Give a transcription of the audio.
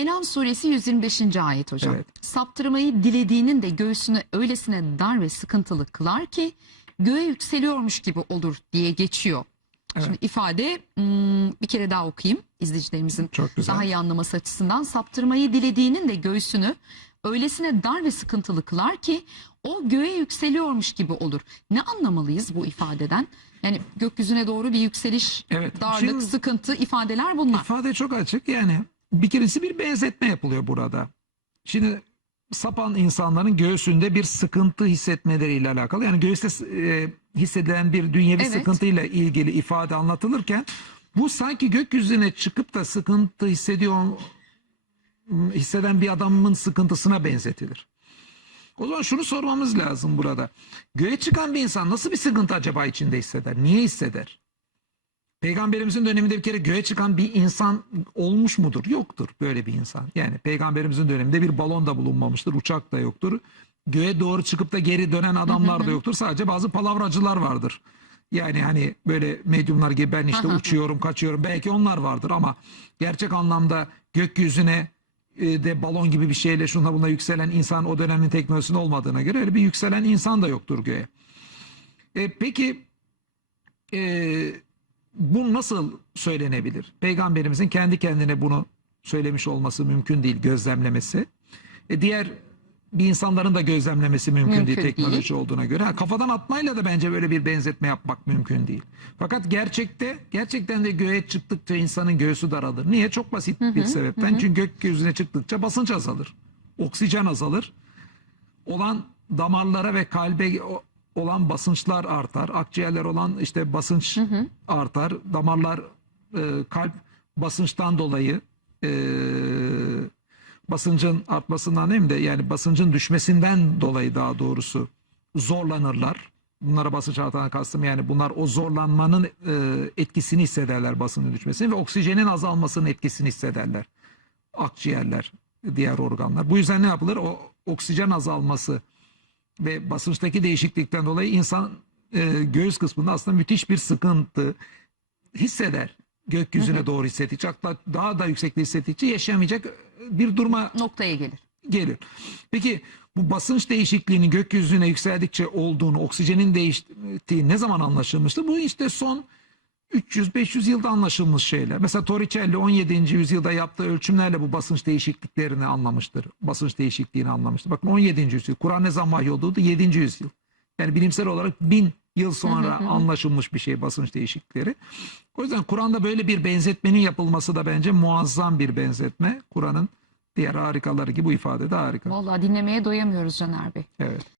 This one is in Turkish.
Enam suresi 125. ayet hocam. Evet. Saptırmayı dilediğinin de göğsünü öylesine dar ve sıkıntılı kılar ki göğe yükseliyormuş gibi olur diye geçiyor. Evet. Şimdi ifade hmm, bir kere daha okuyayım izleyicilerimizin daha iyi anlaması açısından. Saptırmayı dilediğinin de göğsünü öylesine dar ve sıkıntılı kılar ki o göğe yükseliyormuş gibi olur. Ne anlamalıyız bu ifadeden? Yani gökyüzüne doğru bir yükseliş, Evet, darlık, şimdi- sıkıntı ifadeler bunlar. İfade çok açık yani bir keresi bir benzetme yapılıyor burada. Şimdi sapan insanların göğsünde bir sıkıntı hissetmeleriyle alakalı yani göğüste e, hissedilen bir dünyevi Evet. sıkıntıyla ilgili ifade anlatılırken bu sanki gökyüzüne çıkıp da sıkıntı hissediyor hisseden bir adamın sıkıntısına benzetilir. O zaman şunu sormamız lazım burada. Göğe çıkan bir insan nasıl bir sıkıntı acaba içinde hisseder? Niye hisseder? Peygamberimizin döneminde bir kere göğe çıkan bir insan olmuş mudur? Yoktur böyle bir insan. Yani peygamberimizin döneminde bir balon da bulunmamıştır, uçak da yoktur. Göğe doğru çıkıp da geri dönen adamlar da yoktur. Sadece bazı palavracılar vardır. Yani hani böyle medyumlar gibi ben işte uçuyorum, kaçıyorum. Belki onlar vardır ama gerçek anlamda gökyüzüne e, de balon gibi bir şeyle şuna buna yükselen insan o dönemin teknolojisinin olmadığına göre öyle bir yükselen insan da yoktur göğe. E, peki e, bu nasıl söylenebilir? Peygamberimizin kendi kendine bunu söylemiş olması mümkün değil, gözlemlemesi. E, diğer bir insanların da gözlemlemesi mümkün, Mümkün değil değil. teknoloji olduğuna göre. Ha, kafadan atmayla da bence böyle bir benzetme yapmak mümkün değil. Fakat gerçekte gerçekten de göğe çıktıkça insanın göğsü daralır. Niye? Çok basit bir sebepten. Çünkü gökyüzüne çıktıkça basınç azalır. Oksijen azalır. Olan damarlara ve kalbe olan basınçlar artar. Akciğerler olan işte basınç artar. Damarlar e, kalp basınçtan dolayı e, basıncın artmasından hem de yani basıncın düşmesinden dolayı daha doğrusu zorlanırlar. Bunlara basınç artana kastım yani bunlar o zorlanmanın e, etkisini hissederler basıncın düşmesini ve oksijenin azalmasının etkisini hissederler. Akciğerler, diğer organlar. Bu yüzden ne yapılır? O oksijen azalması ve basınçtaki değişiklikten dolayı insan e, göğüs kısmında aslında müthiş bir sıkıntı hisseder. Gökyüzüne doğru hissettikçe hatta daha da yüksekte hissettikçe yaşayamayacak bir duruma Noktaya gelir. gelir. Peki bu basınç değişikliğinin gökyüzüne yükseldikçe olduğunu, oksijenin değiştiği ne zaman anlaşılmıştı? Bu işte son 300-500 yılda anlaşılmış şeyler. Mesela Torricelli 17. yüzyılda yaptığı ölçümlerle bu basınç değişikliklerini anlamıştır. Basınç değişikliğini anlamıştır. Bakın 17. yüzyıl. Kur'an ne zaman vahyolduğu 7. yüzyıl. Yani bilimsel olarak bin yıl sonra anlaşılmış bir şey basınç değişiklikleri. O yüzden Kur'an'da böyle bir benzetmenin yapılması da bence muazzam bir benzetme. Kur'an'ın diğer harikaları gibi bu ifade de harika. Vallahi dinlemeye doyamıyoruz Caner Bey. Evet.